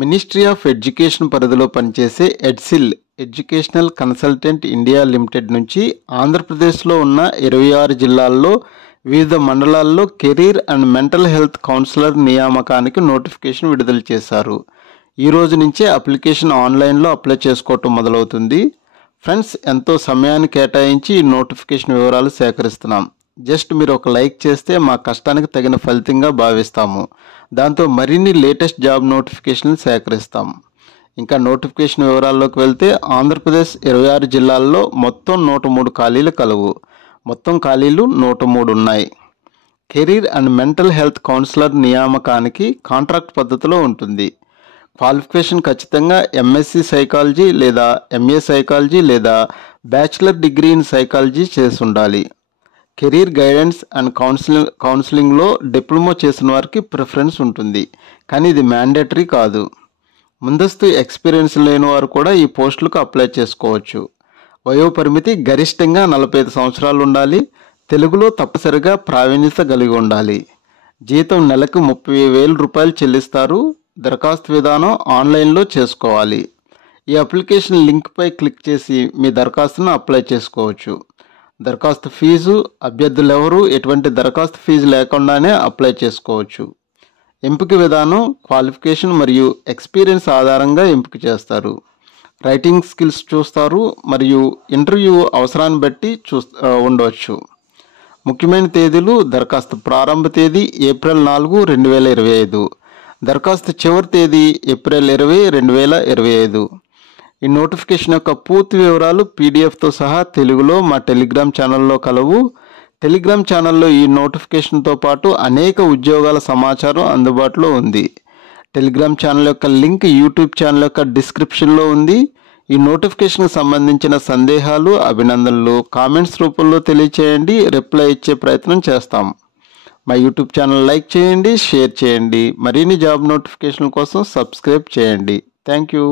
Ministry of education పరిధిలో పనిచేసే ఎడ్సిల్ educational consultant India limited నుంచి ఆంధ్రప్రదేశ్లో ఉన్న 26 జిల్లాల్లో వివిధ మండలాల్లో career and mental health councillor నియామకానికి నోటిఫికేషన్ విడుదల చేశారు. ఈ రోజు నుంచే అప్లికేషన్ ఆన్లైన్లో అప్లై చేసుకోవటం మొదలవుతుంది. ఫ్రెండ్స్, ఎంతో సమయాన్ని కేటాయించి ఈ నోటిఫికేషన్ వివరాలు సేకరిస్తున్నాం. జస్ట్ మీరు ఒక లైక్ చేస్తే మా కష్టానికి తగిన ఫలితంగా భావిస్తాము. దాంతో మరిన్ని లేటెస్ట్ జాబ్ నోటిఫికేషన్లు సేకరిస్తాం. ఇంకా నోటిఫికేషన్ వివరాల్లోకి వెళ్తే ఆంధ్రప్రదేశ్ 26 జిల్లాల్లో మొత్తం 103 ఖాళీలు కలవు. మొత్తం ఖాళీలు 103 ఉన్నాయి. Career and mental health councillor నియామకానికి కాంట్రాక్ట్ పద్ధతిలో ఉంటుంది. క్వాలిఫికేషన్ ఖచ్చితంగా ఎంఎస్సి సైకాలజీ లేదా ఎంఏ సైకాలజీ లేదా బ్యాచిలర్ డిగ్రీ ఇన్ సైకాలజీ చేసి ఉండాలి. కెరీర్ గైడెన్స్ అండ్ కౌన్సిలింగ్లో డిప్లొమా చేసిన వారికి ప్రిఫరెన్స్ ఉంటుంది, కానీ ఇది మ్యాండేటరీ కాదు. ముందస్తు ఎక్స్పీరియన్స్ లేని వారు కూడా ఈ పోస్టులకు అప్లై చేసుకోవచ్చు. వయోపరిమితి గరిష్టంగా 45 సంవత్సరాలు ఉండాలి. తెలుగులో తప్పనిసరిగా ప్రావీణ్యత కలిగి ఉండాలి. జీతం నెలకు 30,000 రూపాయలు చెల్లిస్తారు. దరఖాస్తు విధానం ఆన్లైన్లో చేసుకోవాలి. ఈ అప్లికేషన్ లింక్పై క్లిక్ చేసి మీ దరఖాస్తును అప్లై చేసుకోవచ్చు. దరఖాస్తు ఫీజు అభ్యర్థులెవరూ ఎటువంటి దరఖాస్తు ఫీజు లేకుండానే అప్లై చేసుకోవచ్చు. ఎంపిక విధానం క్వాలిఫికేషన్ మరియు ఎక్స్పీరియన్స్ ఆధారంగా ఎంపిక చేస్తారు. రైటింగ్ స్కిల్స్ చూస్తారు మరియు ఇంటర్వ్యూ అవసరాన్ని బట్టి ఉండవచ్చు. ముఖ్యమైన తేదీలు: దరఖాస్తు ప్రారంభ తేదీ ఏప్రిల్ 4, 2025. దరఖాస్తు చివరి తేదీ ఏప్రిల్ 20, 2025. ఈ నోటిఫికేషన్ యొక్క పూర్తి వివరాలు పీడిఎఫ్తో సహా తెలుగులో మా టెలిగ్రామ్ ఛానల్లో కలవు. టెలిగ్రామ్ ఛానల్లో ఈ నోటిఫికేషన్తో పాటు అనేక ఉద్యోగాల సమాచారం అందుబాటులో ఉంది. టెలిగ్రామ్ ఛానల్ యొక్క లింక్ యూట్యూబ్ ఛానల్ యొక్క డిస్క్రిప్షన్లో ఉంది. ఈ నోటిఫికేషన్కి సంబంధించిన సందేహాలు, అభినందనలు కామెంట్స్ రూపంలో తెలియచేయండి. రిప్లై ఇచ్చే ప్రయత్నం చేస్తాం. మా యూట్యూబ్ ఛానల్ లైక్ చేయండి, షేర్ చేయండి. మరిన్ని జాబ్ నోటిఫికేషన్ల కోసం సబ్స్క్రైబ్ చేయండి. Thank you.